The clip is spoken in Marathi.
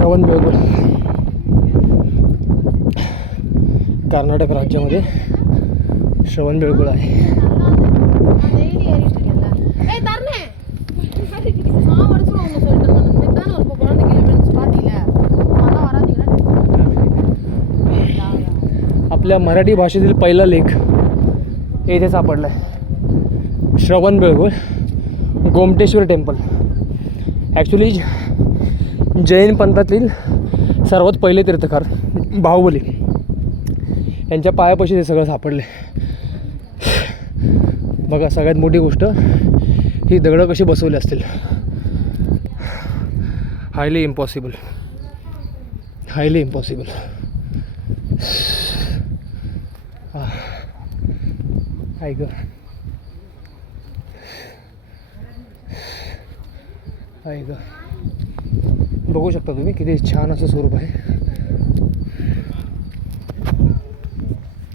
श्रवणबेळगोळ कर्नाटक राज्यामध्ये श्रवणबेळगोळ आहे. आपल्या मराठी भाषेतील पहिला लेख येथे सापडला आहे. श्रवणबेळगोळ गोमटेश्वर टेम्पल. ॲक्च्युली जैन पंथातील सर्वात पहिले तीर्थकार बाहुबली यांच्या पायापाशी हे सगळं सापडले. बघा, सगळ्यात मोठी गोष्ट ही दगडं कशी बसवली असतील. Highly impossible, highly impossible. ऐक ऐक, बघू शकता तुम्ही किती छान असं स्वरूप आहे.